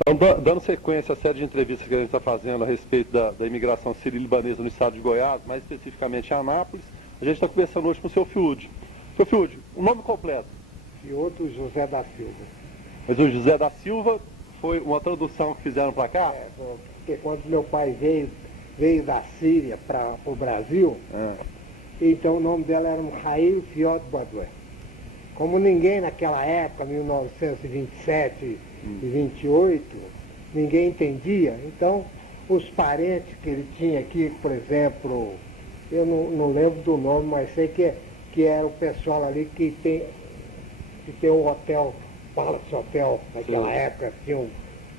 Então, dando sequência à série de entrevistas que a gente está fazendo a respeito da imigração sírio-libanesa no estado de Goiás, mais especificamente em Anápolis, a gente está conversando hoje com o seu Fiude. Seu Fiude, o nome completo? Fiude José da Silva. Mas o José da Silva foi uma tradução que fizeram para cá? Porque quando meu pai veio da Síria para o Brasil, então o nome dela era Mikhail Fiot Badwe. Como ninguém naquela época, 1927 e 28, ninguém entendia, então os parentes que ele tinha aqui, por exemplo, eu não lembro do nome, mas sei que era o pessoal ali que tem um hotel, Palace Hotel, naquela época, tinha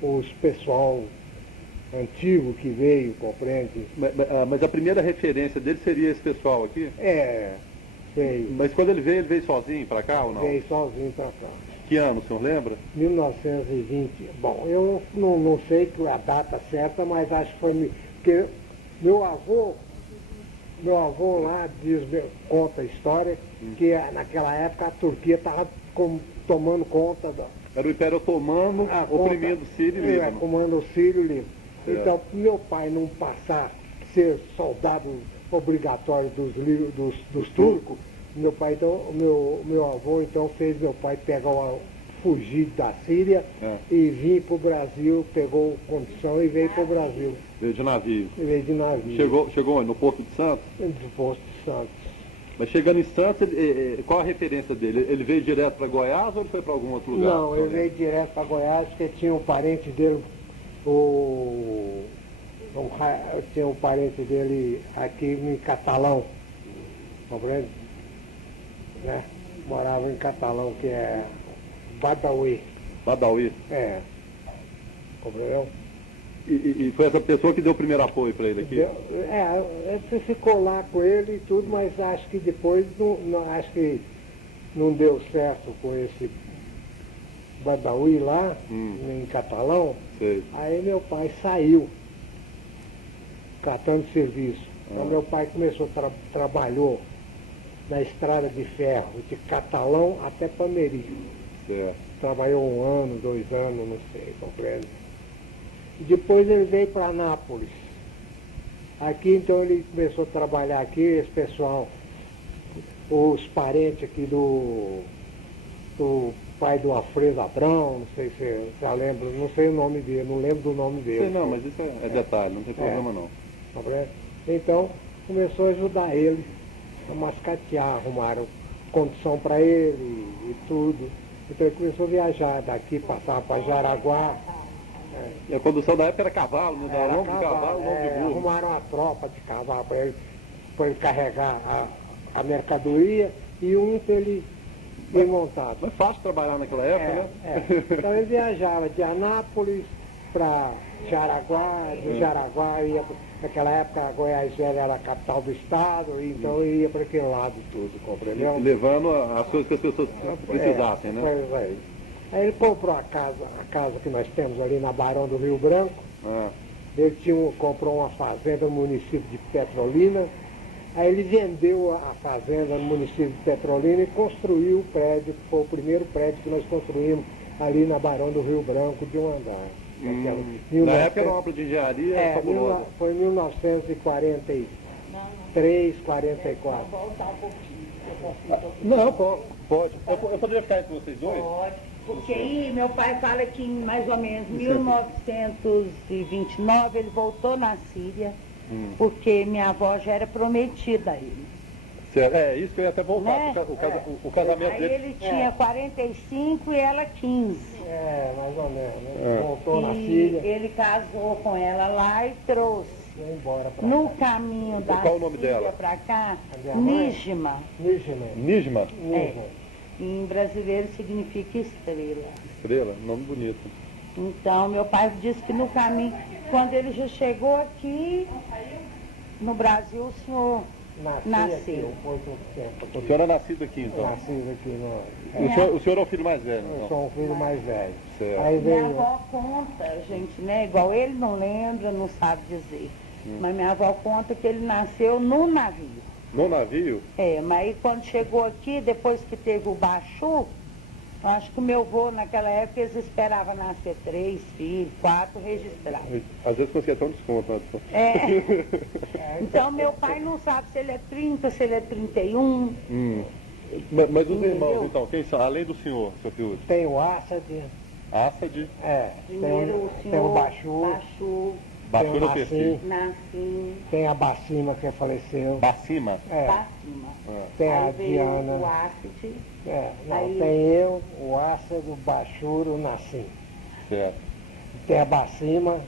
os pessoal antigo que veio, compreende? Mas a primeira referência dele seria esse pessoal aqui? Veio. Mas quando ele veio sozinho para cá ou não? Veio sozinho para cá. Que ano, o senhor lembra? 1920. Bom, eu não sei a data certa, mas acho que foi... Porque meu avô lá conta a história que naquela época a Turquia estava tomando conta da... Era o Império Otomano oprimindo Síria e Líbano. Comando o Sírio e Líbano. Então, meu pai não passar a ser soldado obrigatório dos turcos, meu pai, então, meu avô então fez meu pai fugir da Síria e vir para o Brasil, pegou condição e veio para o Brasil. Veio de navio. Veio de navio. Chegou onde? No Porto de Santos? No Porto de Santos. Mas chegando em Santos, qual a referência dele? Ele veio direto para Goiás ou ele foi para algum outro lugar? Não, ele veio direto para Goiás, porque tinha um parente dele, tinha um parente dele aqui em Catalão, compreende? Né? Morava em Catalão, que é Badawi. Badawi? Compreendeu? E foi essa pessoa que deu o primeiro apoio para ele aqui? Você ficou lá com ele e tudo, mas acho que depois acho que não deu certo com esse Badawi lá, em Catalão. Sei. Aí meu pai saiu, catando serviço. Então meu pai começou, trabalhou na estrada de ferro, de Catalão até Palmeiras. Certo. Trabalhou 1 ano, 2 anos, não sei, compreende? Depois ele veio para Anápolis. Aqui então ele começou a trabalhar aqui, esse pessoal, os parentes aqui do pai do Alfredo Abrão, não sei se você lembra, não sei o nome dele, não lembro do nome dele. Sei não, mas isso é detalhe, não tem problema não. Então começou a ajudar ele a mascatear, arrumaram condição para ele e tudo. Então ele começou a viajar daqui, passava para Jaraguá. E a condução da época era cavalo, né? Era lombo de cavalo, lombo de burro. Arrumaram uma tropa de cavalo para ele carregar a mercadoria e um para ele ir montado. Mas é fácil trabalhar naquela época, né? Então ele viajava de Anápolis para Jaraguá, de Jaraguá ia, naquela época Goiás era a capital do estado, então ele ia para aquele lado tudo, compreendeu? Levando as coisas que as pessoas precisassem, né? Pois é. Aí ele comprou a casa que nós temos ali na Barão do Rio Branco. Ele comprou uma fazenda no município de Petrolina. Aí ele vendeu a fazenda no município de Petrolina e construiu o prédio, que foi o primeiro prédio que nós construímos ali na Barão do Rio Branco de um andar. Na época era uma obra de engenharia fabulosa. Foi em 1943, 44. Vou voltar um pouquinho. Não, pode. Eu poderia ficar entre vocês dois? Pode. Porque aí meu pai fala que em mais ou menos 1929 ele voltou na Síria, porque minha avó já era prometida a ele. Certo. Isso que eu ia até voltar, Né? o casamento Aí dele. ele tinha 45 e ela 15. Mais ou menos. Né? Voltou na E Síria. ele casou com ela lá e trouxe. Foi embora pra No cá. caminho da Qual o nome Síria dela? para cá, A minha mãe? Nígima. Nisma? Em brasileiro significa estrela. Estrela, nome bonito. Então, meu pai disse que no caminho, quando ele já chegou aqui, no Brasil, o senhor nasceu. O senhor é nascido aqui, então? Nascido aqui, não. O senhor é o filho mais velho, Eu então? sou um filho mais velho. Certo. Aí Minha veio. avó conta, gente, né? Igual ele não lembra, não sabe dizer. Mas minha avó conta que ele nasceu no navio. No navio? Mas aí quando chegou aqui, depois que teve o Bachu, Eu acho que o meu avô, naquela época, eles esperavam nascer 3 filhos, 4 registrados. Às vezes conseguia até um desconto. Né? Então, meu pai não sabe se ele é 30, se ele é 31. Mas os irmãos, então, quem são? Além do senhor, seu Fiúdo? Tem o Assad. Assad. Primeiro tem o Bachur. Bachur tem o é o terceiro. Nassim. Tem a Bacima, que faleceu. Bacima? Bacima. Tem Aí a veio Diana. o Assad. Aí... Tem eu, o Assad, o Bachur, o Nassim. Certo. Tem a Bacima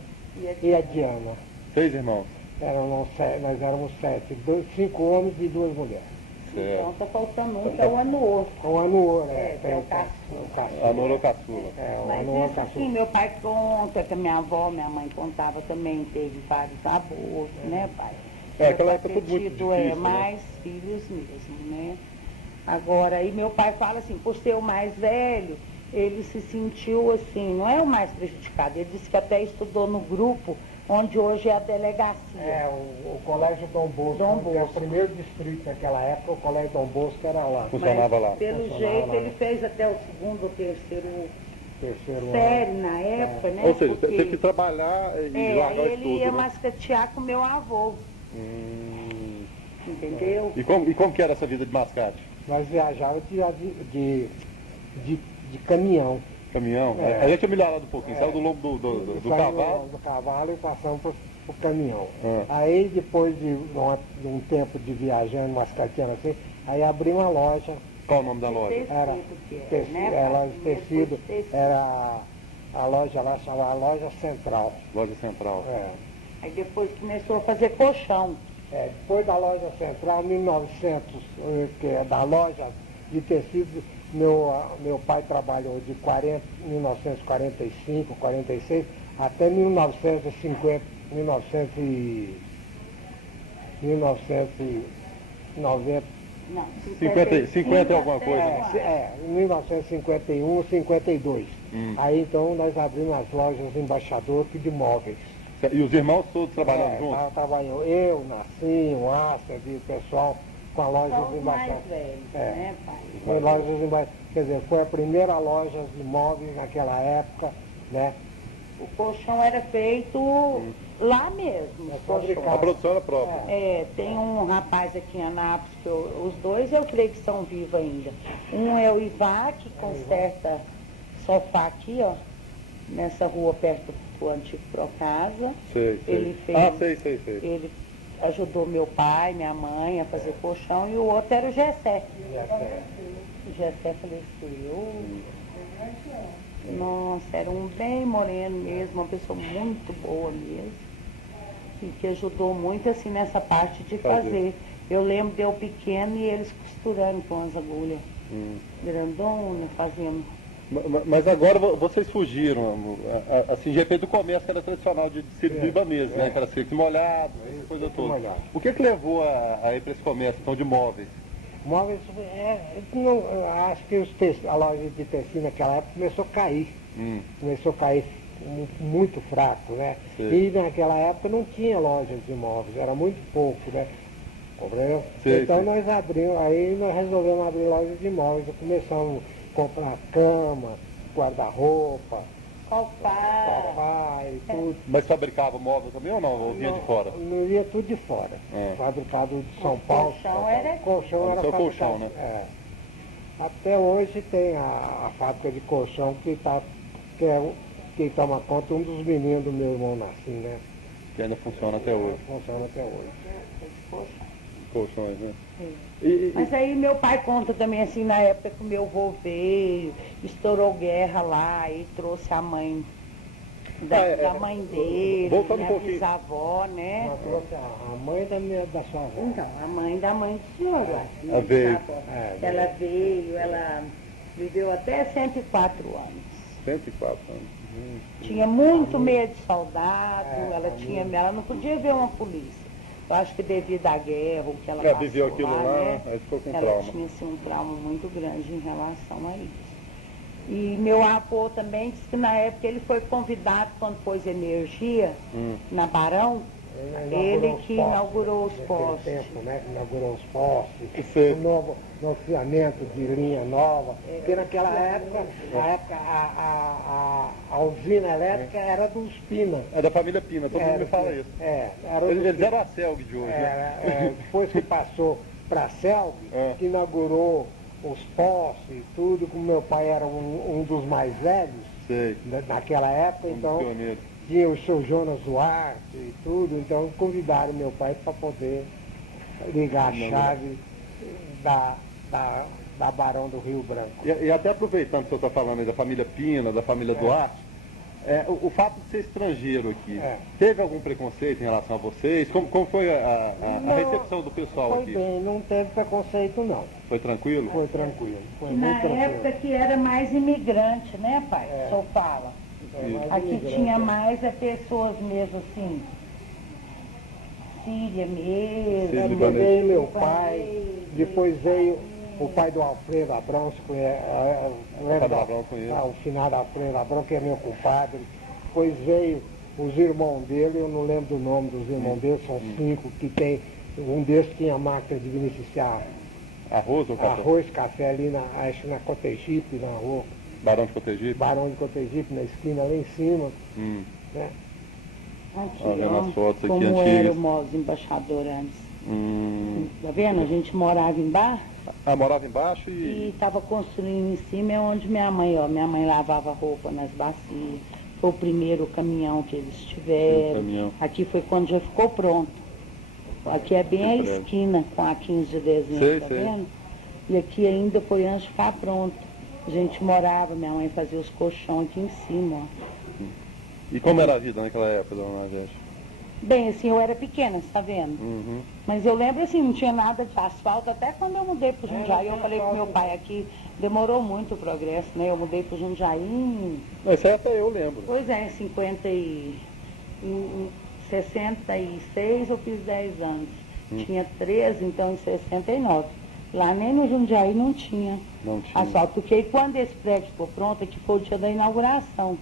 e a Diana. 6 irmãos? Nós éramos 7. 5 homens e 2 mulheres. Certo. Então tá faltando um, que é o Anuor. O Anuor, que é o caçula. Anuor caçula. Mas Anuor isso caçula. sim, meu pai conta, que a minha avó, minha mãe contava também, teve vários abortos, né, pai? Aquela época tudo muito difícil, mais filhos mesmo, né? Agora, aí meu pai fala assim, por ser o mais velho, ele se sentiu assim, não é o mais prejudicado, ele disse que até estudou no grupo, onde hoje é a delegacia. O Colégio Dom Bosco, que é o primeiro distrito naquela época, o Colégio Dom Bosco era lá. Funcionava lá. Pelo jeito, ele fez até o segundo ou terceiro série na época, né? Ou seja, teve que trabalhar e largar o estudo, ele ia né? mascatear com meu avô. Entendeu? E como que era essa vida de mascate? Nós viajávamos de caminhão. Caminhão? A gente é melhorado um pouquinho, saiu do lombo do cavalo. Do cavalo e passamos pro caminhão. Aí depois de um tempo de viajando, mascateando assim, aí abri uma loja. Qual o nome da loja? Era loja de tecido, era a loja lá chamada Loja Central. Loja Central. Aí depois começou a fazer colchão. Depois da Loja Central, 1900, que é da loja de tecido, meu pai trabalhou de 1945, 46, até 1950, 1990. Não, 50 alguma coisa. 1951, 52. Aí então nós abrimos as lojas Embaixador de móveis. E os irmãos todos trabalhando juntos? Trabalhou eu, Nassim, o Astra, o pessoal com a loja Só dos os mais embaixadores. velhos, né, pai? Foi loja dos embaixadores. Quer dizer, foi a primeira loja de móveis naquela época, né? O colchão era feito lá mesmo. A produção era própria. Tem um rapaz aqui em Anápolis, os dois eu creio que são vivos ainda. Um é o Ivar, que conserta sofá aqui, ó, nessa rua perto do antigo Procasa. Sei. Ele fez. Sei. Ele ajudou meu pai, minha mãe a fazer colchão, e o outro era o Gessé. O Gessé faleceu. Nossa, era um bem moreno mesmo, uma pessoa muito boa mesmo. E que ajudou muito assim nessa parte de fazer. Eu lembro de eu pequeno e eles costurando com as agulhas. Grandona, fazendo. Mas agora vocês fugiram, assim, de repente do comércio que era tradicional de tecido libanês, né? Que era seco e molhado, essa coisa toda. O que levou a ir para esse comércio, então, de móveis? Móveis, acho que a loja de tecido naquela época começou a cair. Começou a cair muito fraco, né? E naquela época não tinha lojas de móveis, era muito pouco, né? Compreendeu? Então nós abrimos, aí nós resolvemos abrir lojas de móveis, começamos a comprar cama, guarda-roupa, sofá e tudo. Mas fabricava móveis também ou não? Ou vinha de fora? Não ia tudo de fora. Fabricado de São Paulo. Colchão era fabricado. Colchão, né? Até hoje tem a fábrica de colchão que toma conta um dos meninos do meu irmão Nassim, né? Que ainda funciona até hoje. Funciona até hoje. Colchões, né? Mas aí meu pai conta também assim, na época que o meu avô veio, estourou guerra lá e trouxe a mãe da mãe dele, minha bisavó, né? Não, trouxe a mãe da sua avó. Então, a mãe da mãe do senhor, Ela veio. Ela veio, ela viveu até 104 anos. 104 anos. Tinha muito medo de soldado, ela não podia ver uma polícia. Eu acho que devido à guerra, o que ela passou viveu aquilo lá, né? aí ficou com ela trauma. tinha assim, um trauma muito grande em relação a isso. E meu avô também disse que na época ele foi convidado, quando pôs energia na Barão, Ele que inaugurou os postes. Tempo, né? Inaugurou os postes, Sei. o novo fiamento de linha nova, porque naquela época, a usina elétrica era dos Pina. É da família Pina, todo mundo me fala isso. Era Eles eram a Celg de hoje, né? depois que passou para a Celg, que inaugurou os postes e tudo, como meu pai era um dos mais velhos, Sei. naquela época, então Pioneiro. tinha o seu Jonas Duarte e tudo, então convidaram meu pai para poder ligar a chave da Barão do Rio Branco. E até aproveitando que o senhor está falando aí da família Pina, da família Duarte, o fato de ser estrangeiro aqui, teve algum preconceito em relação a vocês? Como foi a recepção do pessoal Foi aqui? bem, não teve preconceito não. Foi tranquilo? Foi tranquilo. Foi Que muito na tranquilo. época que era mais imigrante, né, pai? O senhor fala. Mais Aqui imigrante, tinha mais pessoas mesmo assim, Síria mesmo. Síria, Aí veio meu pai, depois veio o pai do Alfredo Abrão, se conhece, pai do Abrão, conheço. o finado Alfredo Abrão, que é meu compadre. Depois veio os irmãos dele, eu não lembro do nome dos irmãos dele, são 5 que tem. Um desses tinha máquina de beneficiar Arroz ou café? arroz, café ali acho na Cotegipe, na rua Barão de Cotegipe? Barão de Cotegipe, na esquina lá em cima. Né? Aqui, Ó, vendo as fotos aqui como antigas. era o Mós embaixador antes. Tá vendo? A gente morava embaixo Morava embaixo e estava construindo em cima, é onde minha mãe lavava roupa nas bacias. Foi o primeiro caminhão que eles tiveram. caminhão. Aqui foi quando já ficou pronto. Aqui é bem a esquina com a 15 de dezembro, Sei, tá sei. vendo? E aqui ainda foi antes de ficar pronto. A gente morava, minha mãe fazia os colchões aqui em cima, ó. E como era a vida naquela época, dona Nageste? Bem, assim, eu era pequena, você tá vendo? Mas eu lembro assim, não tinha nada de asfalto, até quando eu mudei pro Jundiaí, eu falei pro meu pai aqui, demorou muito o progresso, né? Eu mudei pro Jundiaí Isso aí até eu lembro. pois é, em 66 eu fiz 10 anos. Tinha 13, então em 69. Lá nem no Jundiaí não tinha Não tinha. asfalto, porque aí quando esse prédio ficou pronto, aqui foi o dia da inauguração.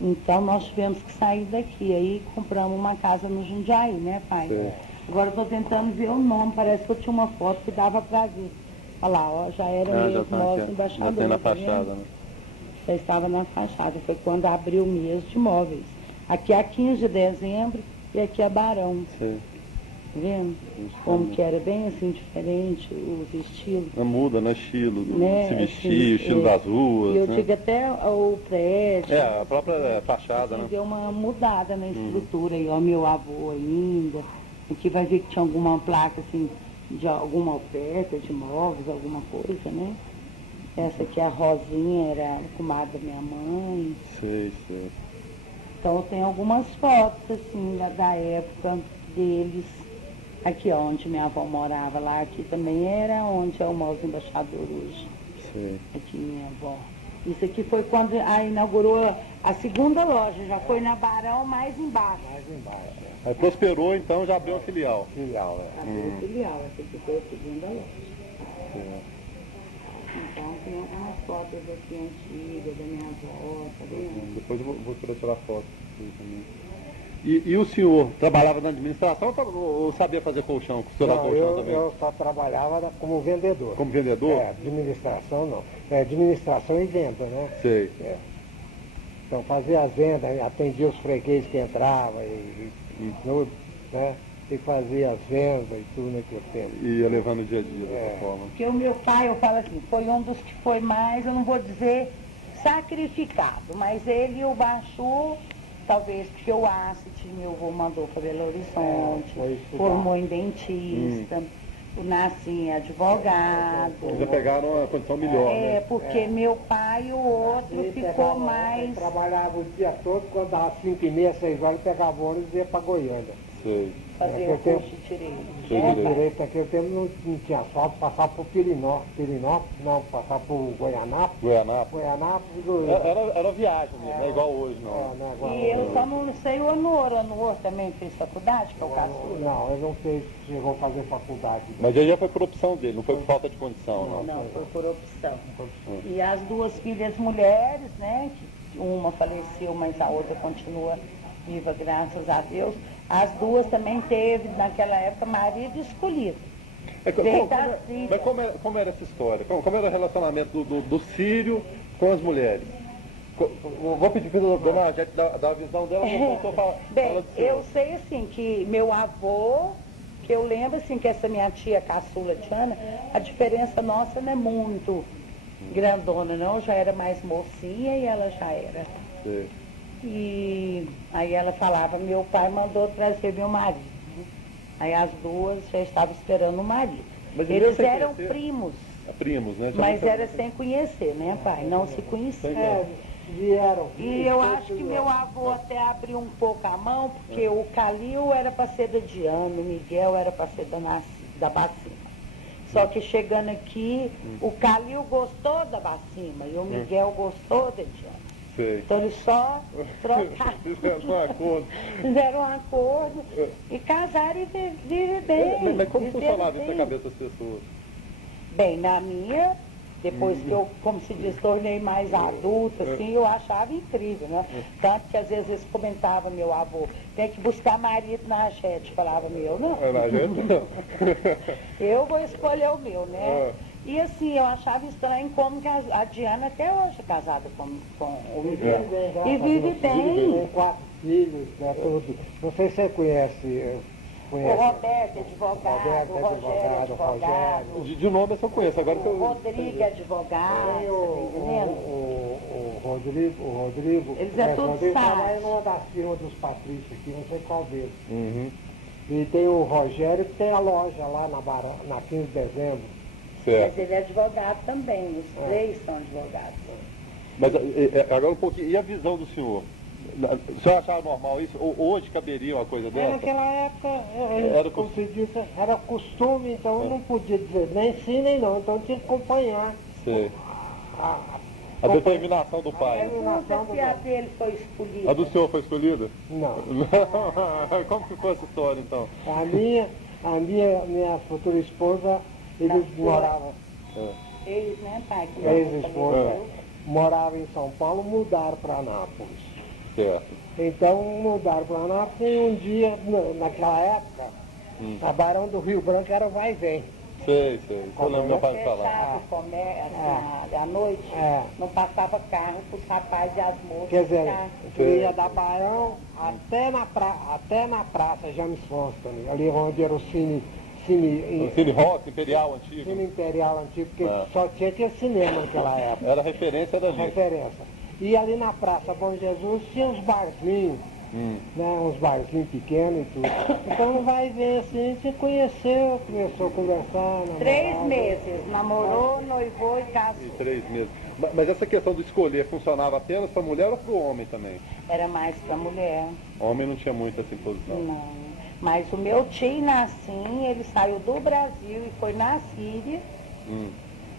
Então nós tivemos que sair daqui, aí compramos uma casa no Jundiaí, né, pai? Sim. Agora eu estou tentando ver o nome, parece que eu tinha uma foto que dava para ver. Olha lá, ó, já era Já mesmo tá nosso aqui, embaixador. já tem na tá vendo? fachada, né? Já estava na fachada, foi quando abriu o mês de imóveis. Aqui é 15 de dezembro e aqui é Barão, Sei. tá vendo? Como que era bem assim diferente os estilos. Muda, né? Estilo, Né, se vestir, assim, o estilo das ruas, E eu né? digo até o prédio. A própria fachada, Assim, né? deu uma mudada na estrutura aí, ó, meu avô ainda. Aqui vai ver que tinha alguma placa assim, de alguma oferta de imóveis, alguma coisa, né? Essa aqui, a Rosinha, era a comadre da minha mãe. Sei. Então eu tenho algumas fotos, assim, da época deles. Aqui, ó, onde minha avó morava lá, aqui também era onde é o Mós Embaixador hoje. Sei. Aqui minha avó. Isso aqui foi quando inaugurou a segunda loja, já foi na Barão mais embaixo. Mais embaixo, Aí prosperou, então já abriu a filial. filial, Abriu o filial, essa aqui foi a segunda loja. Então tem algumas fotos aqui antigas da minha avó, tá vendo? Depois eu vou querer tirar foto também. E o senhor trabalhava na administração ou sabia fazer colchão, costurar Não, colchão também? eu só trabalhava como vendedor. Como vendedor? Administração não. Administração e venda, né? Sei. Então fazia as vendas, atendia os fregueses que entravam e tudo, né? E fazia as vendas e tudo naquele tempo. E ia levando o dia a dia dessa forma. Porque o meu pai, eu falo assim, foi um dos que foi mais, eu não vou dizer sacrificado, mas ele e o Bachu, talvez porque o Asset, meu avô mandou para Belo Horizonte, foi estudar. formou em dentista, o Nassim é advogado. Já pegaram uma condição melhor, né? Porque meu pai e o outro Ele ficou pegava- mais... ele trabalhava o dia todo, quando dava 5h30, 6 horas, ele pegava o ônibus e ia para Goiânia. Sei. fazer naquele o tempo- curso de direito. Sei né, direito. pai? Direito naquele tempo não tinha asfalto, passava por Pirinópolis, não, passava por Goianápolis, Goianápolis. Era viagem mesmo, não é igual hoje, não. não é igual E eu hoje. só não sei o Anor. Anor também fez faculdade, que é o caçula? Não, ele não fez, chegou a fazer faculdade. Mas aí já foi por opção dele, não foi por falta de condição, não. Não, foi por opção. E as duas filhas mulheres, né? Que uma faleceu, mas a outra continua viva, graças a Deus. As duas também teve, naquela época, marido escolhido. Mas como era essa história? Como era o relacionamento do sírio com as mulheres? Vou pedir para a dona Argete dar a visão dela, eu falo Bem, eu sei assim que meu avô, que eu lembro assim que essa minha tia caçula Tiana, a diferença nossa não é muito grandona, não. Eu já era mais mocinha e ela já era. Sim. E aí ela falava, meu pai mandou trazer meu marido. Aí as duas já estavam esperando o marido. Mas eles eram primos. Primos, né? Mas era sem conhecer, né, pai? Não se conhecia. Vieram. E eu acho que meu avô até abriu um pouco a mão, porque o Calil era para ser da Diana, o Miguel era para ser da Bacima. Só que chegando aqui, o Calil gostou da Bacima e o Miguel gostou da Diana. Sei. Então eles só trocaram. Fizeram um acordo e casaram e vivem bem. Mas como funcionava isso na cabeça das pessoas? Bem, na minha, depois que eu, como se diz, tornei mais adulta, assim, eu achava incrível, né? Tanto que às vezes eles comentavam, meu avô, tem que buscar marido na Argete, falava meu, não. Na Argete não. Eu vou escolher o meu, né? E assim, eu achava estranho como que a Diana até hoje é casada com o Miguel. E vive bem. Tem 4 filhos, né, tudo. Não sei se você conhece. O Roberto, advogado, o Rogério, advogado. De nome eu só conheço, agora que eu... O Rodrigo, advogado, o Rodrigo. Eles é tudo Rodrigo sábio. trabalha numa das firmas dos Patrícios aqui, não sei qual deles. Uhum. E tem o Rogério que tem a loja lá na 15 de dezembro. Certo. Mas ele é advogado também, os três são advogados. Mas agora um pouquinho, e a visão do senhor? O senhor achava normal isso? Ou hoje caberia uma coisa dessa? Naquela época, Como se disse, era costume, então eu não podia dizer nem sim nem não, então tinha que acompanhar. Sei. A determinação do pai. Não sei se a dele foi escolhida. A do senhor foi escolhida? Não. Não. Como que foi essa história então? A minha futura esposa, eles moravam, Eles, né, pai? ex-esposa, moravam em São Paulo, mudaram para Anápolis. Certo. Então mudaram para Anápolis e um dia, naquela época, a Barão do Rio Branco era o vai e vem. Sei. Eu lembro meu pai falar. Fechava o comércio, assim, à noite, não passava carro para os rapazes e as moças. Quer dizer, Sim. ia da Barão até na praça James Fonston, ali onde era o Cine Rock, Imperial Antigo. Cine Imperial Antigo, porque só tinha aquele cinema naquela época. Era referência da gente. Referência. E ali na Praça Bom Jesus tinha uns barzinhos, né, uns barzinhos pequenos e tudo. Então não vai ver assim, se conheceu, começou a conversar. 3 meses, namorou, noivou e casou. 3 meses. Mas essa questão do escolher funcionava apenas para a mulher ou para o homem também? Era mais para mulher. O homem não tinha muita essa imposição. Não. Mas o meu tio Nassim, ele saiu do Brasil e foi na Síria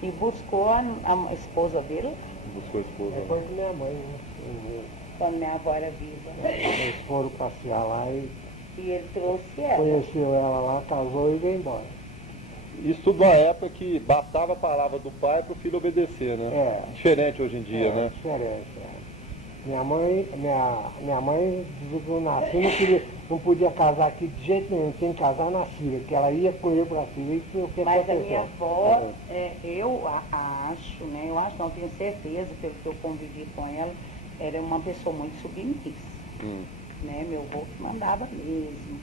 e buscou a esposa dele, Buscou a esposa. Depois com minha mãe, né? quando minha avó era viva. Eles foram passear lá e E ele trouxe ela. conheceu ela lá, casou e veio embora. Isso tudo na época que bastava a palavra do pai para o filho obedecer, né? Diferente hoje em dia, né? Diferente, Minha mãe dizia que eu nasci, não podia casar aqui de jeito nenhum, tinha que casar na Síria, que ela ia com ele para a Síria. Isso foi o que Mas a aconteceu. minha avó, eu acho, né? Eu acho, não tenho certeza, pelo que eu convivi com ela, era uma pessoa muito submissa. Né? Meu avô que mandava mesmo.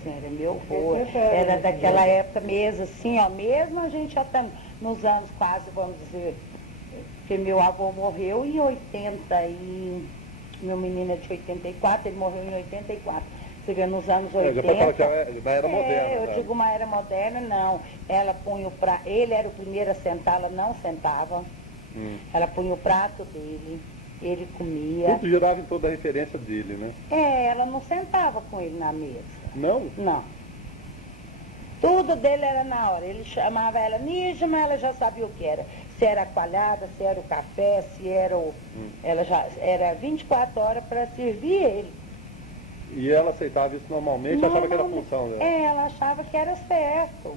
Assim, era meu avô. Era daquela época mesmo, assim, ó, mesmo a gente já tá nos anos quase, vamos dizer, porque meu avô morreu em 80 e meu menino é de 84, ele morreu em 84. Você vê, nos anos 80. Já pode falar que é uma era moderna. Eu digo uma era moderna, não. Ela punha o prato, ele era o primeiro a sentar, ela não sentava. Ela punha o prato dele, ele comia. Tudo girava em toda a referência dele, né? Ela não sentava com ele na mesa. Não? Não. Tudo dele era na hora. Ele chamava ela Nígima, ela já sabia o que era. Se era a coalhada, se era o café, se era o... Ela já era 24 horas para servir ele. E ela aceitava isso normalmente, achava que era função dela. Ela achava que era certo.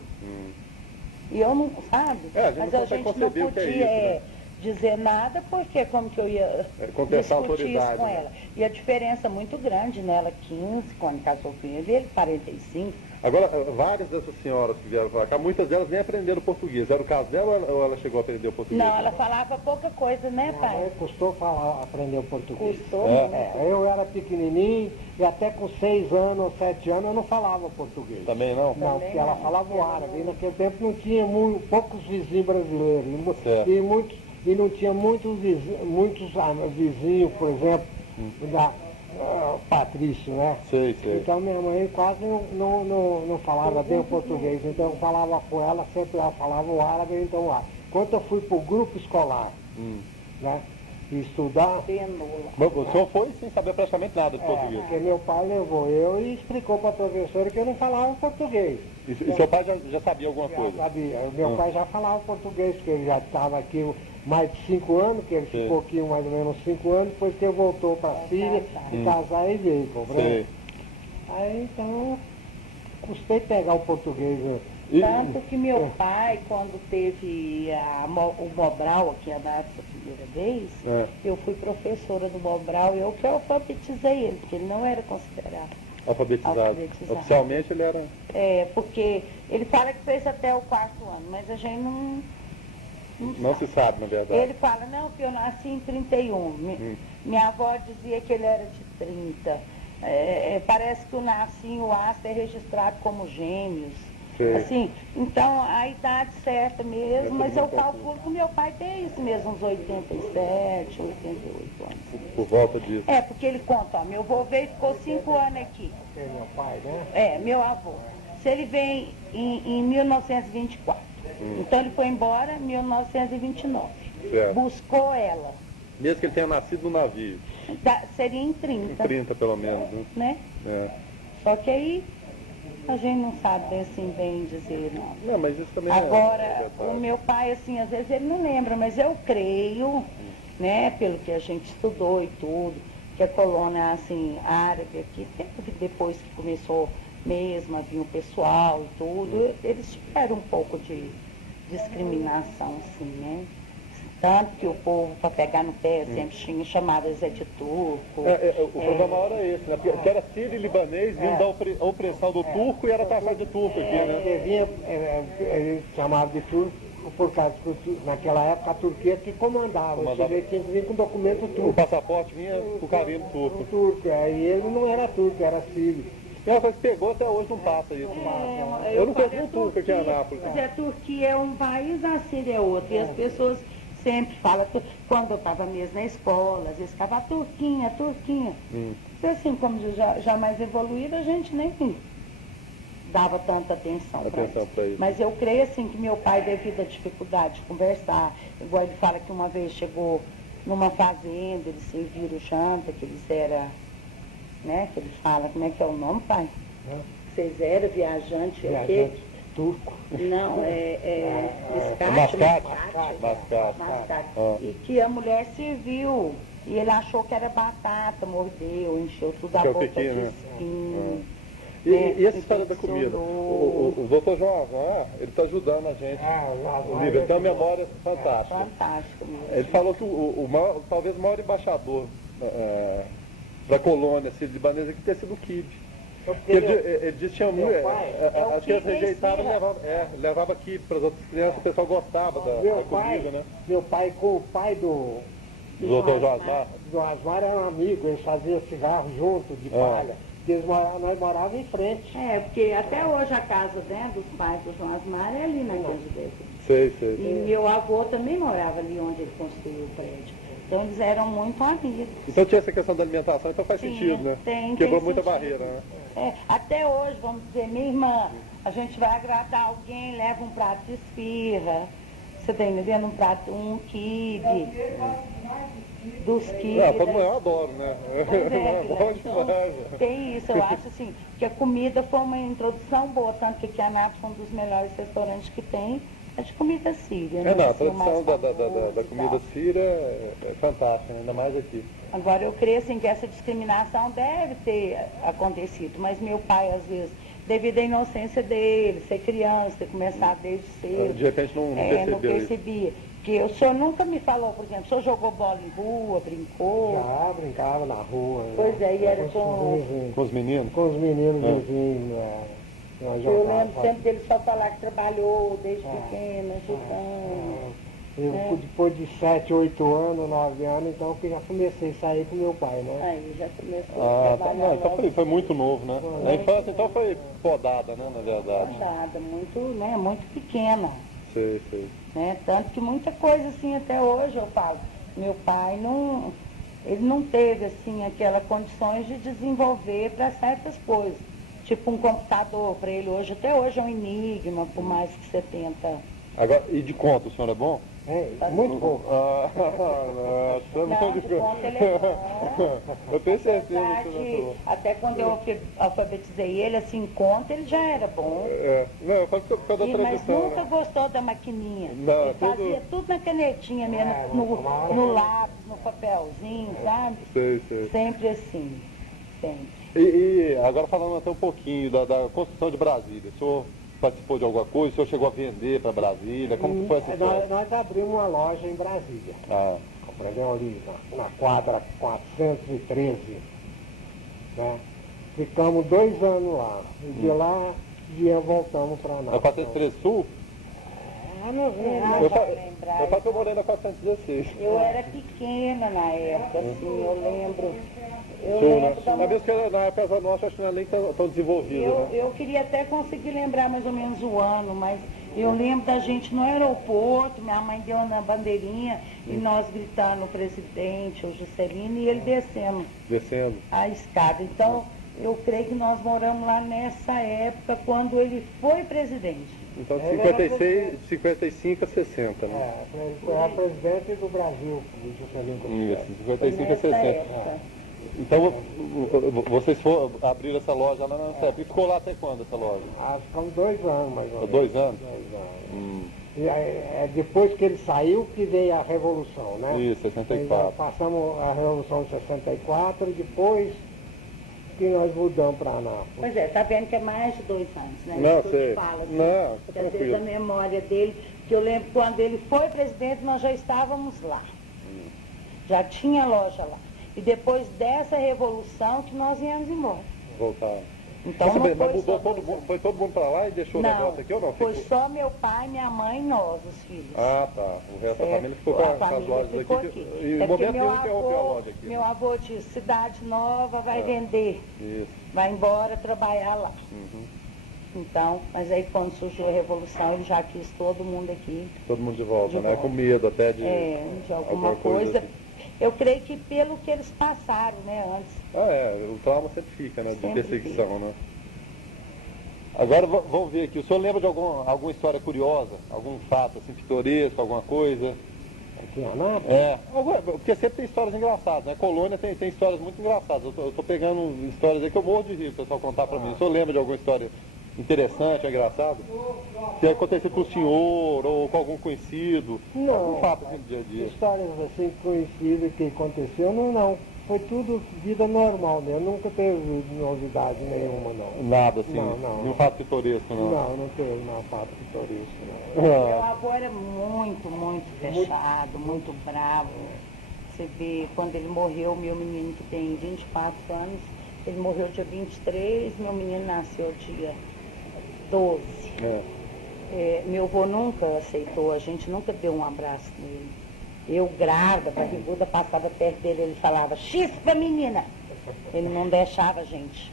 E eu não, sabe? A gente Mas não a consegue gente não conceber o que é podia, isso, né? dizer nada, porque como que eu ia contestar a discutir isso autoridade, com né? ela? E a diferença muito grande, né? Ela 15, quando casou com ele 45. Agora, várias dessas senhoras que vieram para cá, muitas delas nem aprenderam português. Era o caso dela ou ela chegou a aprender o português? Não, ela falava pouca coisa, né, Minha pai? mãe custou aprender o português. Custou É. muito. Eu era pequenininho e até com 6 anos ou 7 anos eu não falava português. Também não? Não, porque ela falava o árabe. E naquele tempo não tinha poucos vizinhos brasileiros. Certo. E não tinha muitos vizinhos, por exemplo, da Patrício, né? Sei. Então minha mãe quase não falava bem o português. Então eu falava com ela, sempre ela falava o árabe, então lá. Quando eu fui para o grupo escolar, né? Estudar. Mas o senhor foi sem saber praticamente nada de português. Porque meu pai levou eu e explicou para a professora que eu não falava português. E seu pai já sabia alguma Já coisa? sabia. Meu pai já falava português, porque ele já estava aqui mais de 5 anos, que ele Sim. ficou aqui mais ou menos 5 anos, depois que ele voltou para a Síria e casar e veio, compreende? Sei. Aí então, custei pegar o português. Tanto que meu pai, quando teve o Mobral aqui a primeira vez, eu fui professora do Mobral, eu que alfabetizei ele, porque ele não era considerado Alfabetizado. Oficialmente ele era... porque ele fala que fez até o 4º ano, mas a gente Não se sabe, na verdade. Ele fala, não, que eu nasci em 31. Minha avó dizia que ele era de 30. Parece que o Narcinho Asta é registrado como gêmeos. Sei. Assim, então a idade certa mesmo, mas eu calculo que o meu pai tem isso mesmo, uns 87, 88 anos. Por volta disso. Porque ele conta, ó, meu avô veio e ficou 5 anos aqui. É meu pai, né? Meu avô. Se ele vem em 1924. Então ele foi embora em 1929. Certo. Buscou ela. Mesmo que ele tenha nascido no navio. Seria em 30. Em 30 pelo menos, né? Né? Só que aí a gente não sabe assim bem dizer, não. Não, mas isso também Agora, o meu pai, assim, às vezes ele não lembra, mas eu creio, né, pelo que a gente estudou e tudo, que a colônia, assim, árabe aqui, depois que começou mesmo a vir o pessoal e tudo, eles tiveram um pouco de discriminação, assim, né? Tanto que o povo, para pegar no pé, sempre tinha chamadas de turco. O problema maior é esse, né? Porque era sírio e libanês vindo da opressão do turco e era taxado de turco aqui, né? Eles chamavam de turco por causa que naquela época a Turquia que comandava. O sujeito tinha que vir com documento O turco. passaporte vinha com o carimbo turco. Turco, aí ele não era turco, era sírio. E uma coisa que pegou até hoje não passa isso. Eu não conheço um turco aqui em Anápolis. Mas a Turquia é um país, a Síria é outro. E as pessoas sempre falam, quando eu estava mesmo na escola, às vezes ficava Turquinha. E assim, como já mais evoluído, a gente nem dava tanta atenção para isso. Mas eu creio assim que meu pai, devido à dificuldade de conversar, igual ele fala que uma vez chegou numa fazenda, eles serviram janta, que eles eram, né, que eles falam, como é que é o nome, pai? Vocês eram viajantes, turco. Não, mascate. E que a mulher serviu. E ele achou que era batata, mordeu, encheu tudo a boca de espinho. E essa história da comida? O doutor João Avá, ele está ajudando a gente. Ele tem uma memória fantástica. Fantástico mesmo. Ele falou que talvez o maior embaixador da colônia libanesa aqui ter sido o Kibe. Ele disse que tinha muito. Acho que eles rejeitavam e levavam aqui para as outras crianças, o pessoal gostava da comida, né? Meu pai com o pai do doutor Joasmar. Do Asmar era um amigo, eles faziam cigarro junto, de palha. Nós morávamos em frente. Porque até hoje a casa, né, dos pais do João Asmar é ali naquele beco. Sei. E meu avô também morava ali onde ele construiu o prédio. Então eles eram muito amigos. Então tinha essa questão da alimentação, então faz sentido, né? Quebrou muita barreira, né? Até hoje, vamos dizer, minha irmã, a gente vai agradar alguém, leva um prato de esfirra, você está entendendo? Um quibe, dos quibes. Como eu adoro, né? Então, tem isso, eu acho assim, que a comida foi uma introdução boa, tanto que aqui a Anápolis é um dos melhores restaurantes que tem, é de comida síria. A tradição da comida síria é fantástica, ainda mais aqui. Agora, eu creio assim, que essa discriminação deve ter acontecido, mas meu pai, às vezes, devido à inocência dele, ser criança, ter começado desde cedo, de repente não percebia. Porque o senhor nunca me falou, por exemplo, o senhor jogou bola em rua, brincou? Já brincava na rua. Pois é, e era Com os meninos? Com os meninos vizinhos. Eu lembro sempre dele só falar que trabalhou desde pequeno, ajudando. Depois de 7, 8 anos, 9 anos, então eu já comecei a sair com meu pai, né? Aí já começou a trabalhar. Não, então foi muito novo, né? A infância então foi podada, né, na verdade. Podada, muito pequena. Sei, sei. Né? Tanto que muita coisa assim até hoje eu falo, meu pai ele não teve assim aquelas condições de desenvolver para certas coisas. Tipo um computador para ele hoje, até hoje é um enigma, por mais que você tenta. Agora, e de conta, o senhor é bom? Muito pouco. Não, de conta ele é bom. Eu tenho certeza Apesar que de, até quando eu alfabetizei ele, assim, conta ele já era bom. Não, eu faço por causa da Mas tradição. nunca gostou da maquininha. Não, ele fazia tudo na canetinha mesmo, no lápis, no papelzinho, sabe? Sei. Sempre assim, sempre. E agora falando até um pouquinho da construção de Brasília, o senhor participou de alguma coisa? O senhor chegou a vender para Brasília? Como que foi essa história? Nós abrimos uma loja em Brasília. Compramos ali na quadra 413. Né? Ficamos 2 anos lá. E de lá voltamos para Anápolis. Na 413 Sul? Eu morei na 416. Eu era pequena na época, assim, eu lembro. Mas mesmo que na casa nossa, acho que não é nem tão desenvolvida. Eu queria até conseguir lembrar mais ou menos o ano, mas eu lembro da gente no aeroporto, minha mãe deu na bandeirinha e nós gritando o presidente, o Juscelino, e ele descendo a escada. Então, eu creio que nós moramos lá nessa época, quando ele foi presidente. Então, de 55 a 60, né? Ele foi a presidente do Brasil, o Juscelino. Isso, 55 a 60. Então, vocês abriram essa loja lá nessa época. E ficou lá até quando essa loja? Ficamos 2 anos, mais ou menos. 2 anos? 2 anos. E depois que ele saiu, que veio a Revolução, né? Isso, 64. Passamos a Revolução de 64 e depois que nós mudamos para Anápolis. Pois é, tá vendo que é mais de 2 anos, né? Não, isso que eu te falo, assim, não, porque às vezes a memória dele, que eu lembro quando ele foi presidente, nós já estávamos lá. Já tinha loja lá. E depois dessa revolução que nós viemos embora. Voltar. Então, mas mudou todo mundo, foi todo mundo para lá e deixou o negócio aqui ou não? Foi só meu pai, minha mãe e nós, os filhos. Ah, tá. O resto da família ficou com as lojas aqui. E no momento nenhum interrompeu a loja aqui. Meu avô disse, cidade nova vai vender. Isso. Vai embora trabalhar lá. Então, mas aí quando surgiu a Revolução, ele já quis todo mundo aqui. Todo mundo de volta, né? Com medo até de alguma coisa. Assim. Eu creio que pelo que eles passaram, né, antes. O trauma sempre fica, né? De perseguição, né? Agora vamos ver aqui. O senhor lembra de alguma história curiosa? Algum fato assim, pitoresco, alguma coisa? Aqui em Anápolis? Porque sempre tem histórias engraçadas, né? Colônia tem histórias muito engraçadas. Eu tô pegando histórias aí que eu morro de rir, o pessoal contar pra mim. O senhor lembra de alguma história interessante, engraçada? Se aconteceu com o senhor ou com algum conhecido? Não. Algum fato assim do dia a dia? Histórias assim conhecidas que aconteceu, não. Foi tudo vida normal mesmo. Nunca teve novidade nenhuma, não. Nada assim? Não. Nenhum fato pitoresco, não? Não teve nenhum fato pitoresco, não. Meu avô era muito fechado, muito bravo. Você vê, quando ele morreu, meu menino que tem 24 anos, ele morreu dia 23, meu menino nasceu dia 12. Meu avô nunca aceitou, a gente nunca deu um abraço nele. Eu, grávida, barriguda, passava perto dele, ele falava, chispa menina! Ele não deixava a gente,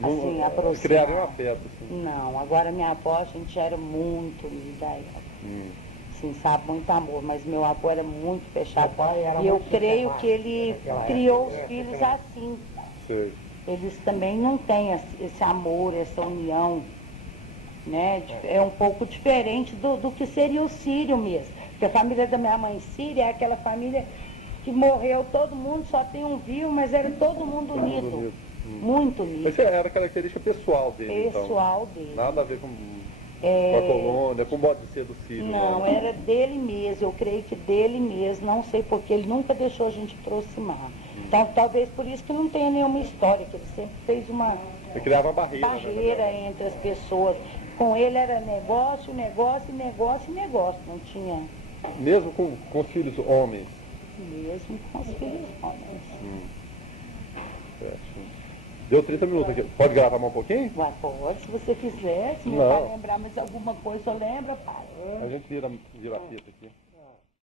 assim, aproximar. Criava um afeto, assim. Não, agora minha avó, a gente já era muito unida, assim, sabe, muito amor, mas meu avô era muito fechado. E eu creio que ele criou os filhos assim. Sei. Eles também não têm esse amor, essa união, né? É um pouco diferente do que seria o Sírio mesmo. Porque a família da minha mãe Síria é aquela família que morreu todo mundo, só tem um vivo, mas era todo mundo unido. Muito unido. Mas era característica pessoal dele, pessoal dele. Nada a ver com a colônia, com o modo de ser do Sírio. Não, era dele mesmo, eu creio que dele mesmo, não sei porque ele nunca deixou a gente aproximar. Então, talvez por isso que não tenha nenhuma história, que ele sempre fez uma Ele criava uma barreira entre as pessoas. Com ele era negócio, não tinha Mesmo com os filhos homens? Mesmo com os filhos homens. Certo. Deu 30 minutos aqui. Pode gravar mais um pouquinho? Mas pode, se você quiser. Se Não. não vai lembrar mais alguma coisa, lembra, pai. A gente vira a fita aqui.